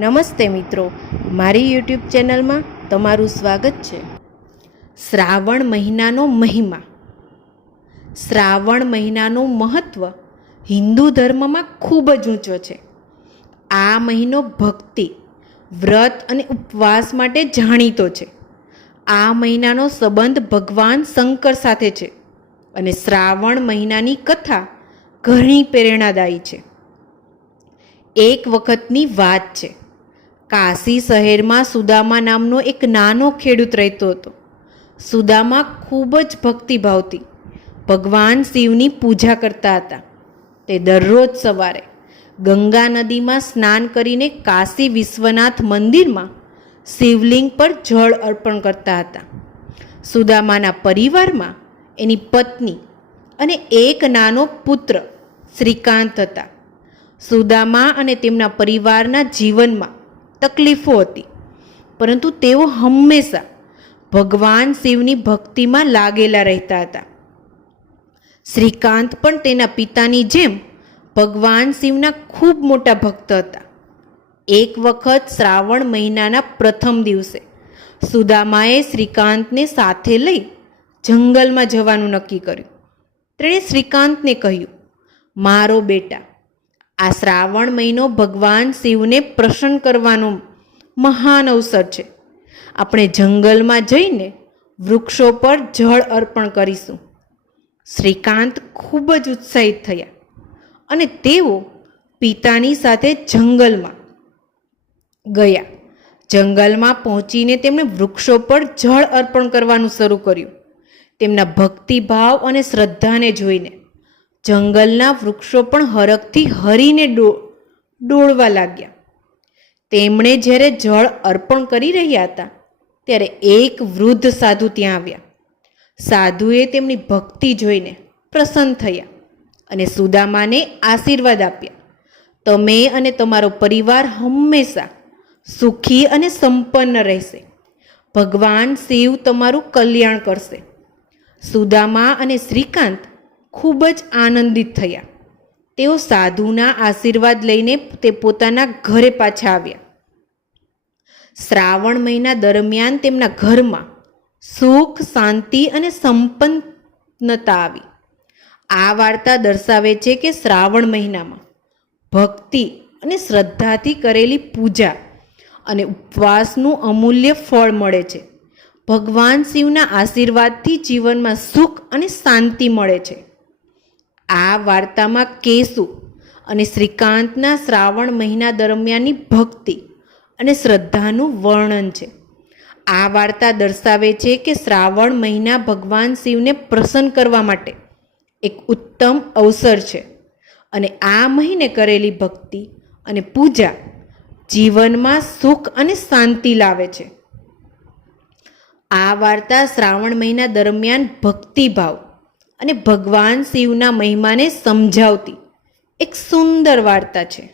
નમસ્તે મિત્રો, મારી યુટ્યુબ ચેનલમાં તમારું સ્વાગત છે. શ્રાવણ મહિનાનો મહિમા. શ્રાવણ મહિનાનું મહત્ત્વ હિન્દુ ધર્મમાં ખૂબ જ ઊંચો છે. આ મહિનો ભક્તિ, વ્રત અને ઉપવાસ માટે જાણીતો છે. આ મહિનાનો સંબંધ ભગવાન શંકર સાથે છે અને શ્રાવણ મહિનાની કથા ઘણી પ્રેરણાદાયી છે. એક વખતની વાત છે. કાશી શહેરમાં સુદામા નામનો એક નાનો ખેડૂત રહેતો હતો. સુદામા ખૂબ જ ભક્તિભાવતી ભગવાન શિવની પૂજા કરતા હતા. તે દરરોજ સવારે ગંગા નદીમાં સ્નાન કરીને કાશી વિશ્વનાથ મંદિરમાં શિવલિંગ પર જળ અર્પણ કરતા હતા. સુદામાના પરિવારમાં એની પત્ની અને એક નાનો પુત્ર શ્રીકાંત હતા. સુદામા અને તેમના પરિવારના જીવનમાં તકલીફો હતી. પરંતુ તેઓ હંમેશા ભગવાન શિવની ભક્તિમાં લાગેલા રહેતા હતા. શ્રીકાંત પણ તેના પિતાની જેમ ભગવાન શિવના ખૂબ મોટા ભક્ત હતા. એક વખત શ્રાવણ મહિનાના પ્રથમ દિવસે સુદામાએ શ્રીકાંતને સાથે લઈ જંગલમાં જવાનું નક્કી કર્યું. તેણે શ્રીકાંતને કહ્યું, મારો બેટા આ શ્રાવણ મહિનો ભગવાન શિવને પ્રસન્ન કરવાનો મહાન અવસર છે. આપણે જંગલમાં જઈને વૃક્ષો પર જળ અર્પણ કરીશું. શ્રીકાંત ખૂબ જ ઉત્સાહિત થયા અને તેઓ પિતાની સાથે જંગલમાં ગયા. જંગલમાં પહોંચીને તેમણે વૃક્ષો પર જળ અર્પણ કરવાનું શરૂ કર્યું. તેમના ભક્તિભાવ અને શ્રદ્ધાને જોઈને જંગલના વૃક્ષો પણ હરખથી હરીને ડોળવા લાગ્યા. તેમણે જ્યારે જળ અર્પણ કરી રહ્યા હતા, ત્યારે એક વૃદ્ધ સાધુ ત્યાં આવ્યા. સાધુએ તેમની ભક્તિ જોઈને પ્રસન્ન થયા અને સુદામાને આશીર્વાદ આપ્યા. તમે અને તમારો પરિવાર હંમેશા સુખી અને સંપન્ન રહેશે. ભગવાન શિવ તમારું કલ્યાણ કરશે. સુદામા અને શ્રીકાંત ખૂબ જ આનંદિત થયા. તેઓ સાધુના આશીર્વાદ લઈને તે પોતાના ઘરે પાછા આવ્યા. શ્રાવણ મહિના દરમિયાન તેમના ઘરમાં સુખ, શાંતિ અને સંપન્નતા આવી. આ વાર્તા દર્શાવે છે કે શ્રાવણ મહિનામાં ભક્તિ અને શ્રદ્ધાથી કરેલી પૂજા અને ઉપવાસનું અમૂલ્ય ફળ મળે છે. ભગવાન શિવના આશીર્વાદથી જીવનમાં સુખ અને શાંતિ મળે છે. આ વાર્તામાં કેશુ અને શ્રીકાંતના શ્રાવણ મહિના દરમિયાનની ભક્તિ અને શ્રદ્ધાનું વર્ણન છે. આ વાર્તા દર્શાવે છે કે શ્રાવણ મહિના ભગવાન શિવને પ્રસન્ન કરવા માટે એક ઉત્તમ અવસર છે અને આ મહિને કરેલી ભક્તિ અને પૂજા જીવનમાં સુખ અને શાંતિ લાવે છે. આ વાર્તા શ્રાવણ મહિના દરમિયાન ભક્તિભાવ અને ભગવાન શિવના મહિમાને સમજાવતી. એક સુંદર વાર્તા છે.